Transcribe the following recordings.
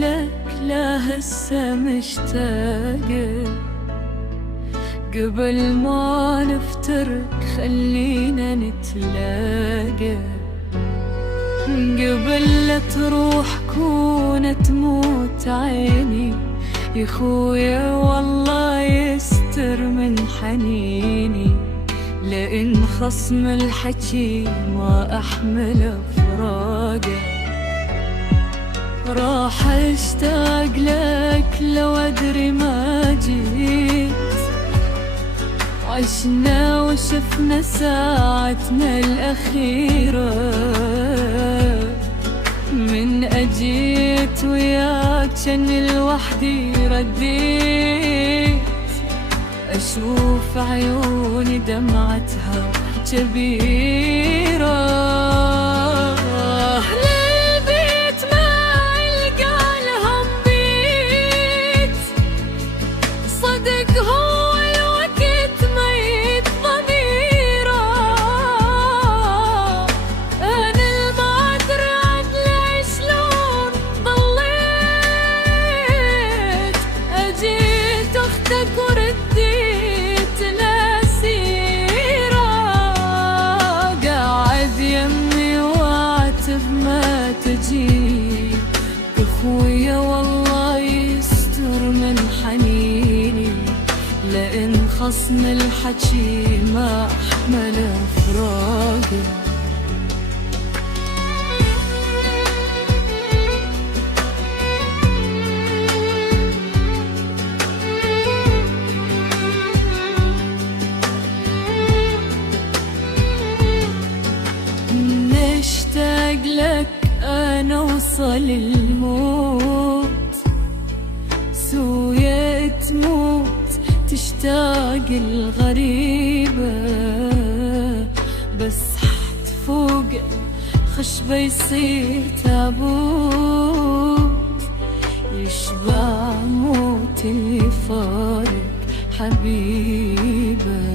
لك لا هسه مشتاقة، قبل ما نفترق خلينا نتلاقى، قبل لا تروح كون تموت عيني يا خويا والله يستر من حنيني، لأن خصم الحكي ما أحمل فراقه. راح اشتاق لك لو أدري ما جيت، عشنا وشفنا ساعتنا الأخيرة، من أجيت وياك جن لوحدي رديت، أشوف عيوني دمعتها كبيرة. للبيت ما ألقى لهم بيت، صدق هو الوقت ميت ضميره، أنا ما أدري عدل شلون ضليت، أجيت أختك ورديت الأسيرة، قاعد يمي وعاتب ما تجي، أخويا والله يستر من حنيني، لأن خصم الحكي ما أحمل فراقه. نشتاق لك أنا وصل الموت، سويا تموت تشتاق الغريبة، بس حت فوق خشبة يصير تابوت، يشبع موت اللي فارق حبيبه.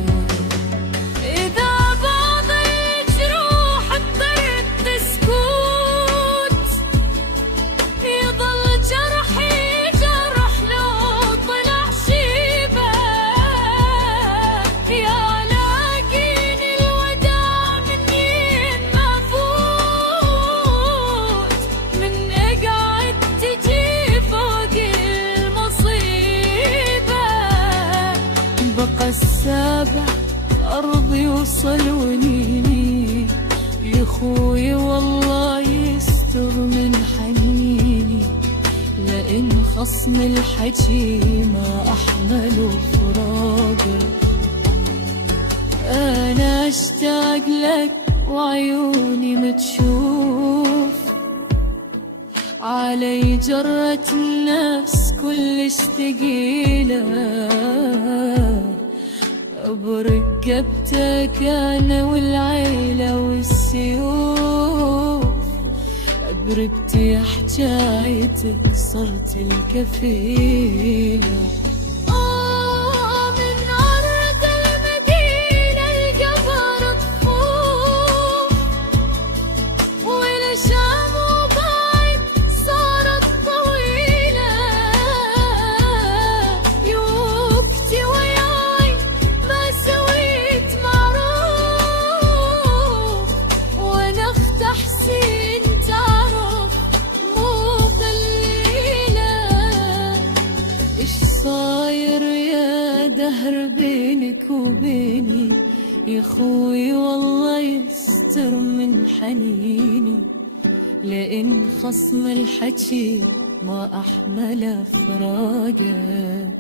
بقى السابع أرضي وصل ونيني، يا خوي والله يستر من حنيني، لأن خصم الحكي ما أحمل فراقه. أنا أشتاق لك وعيوني متشوف، علي جرة النفس كلش ثقيلة، برقبتك أنا والعيلة والسيوف، برقبتي حجايتك صرت الكفيلة. صاير يا دهر بينك وبيني، يا خوي والله يستر من حنيني، لأن خصم الحكي ما أحمل فراقه.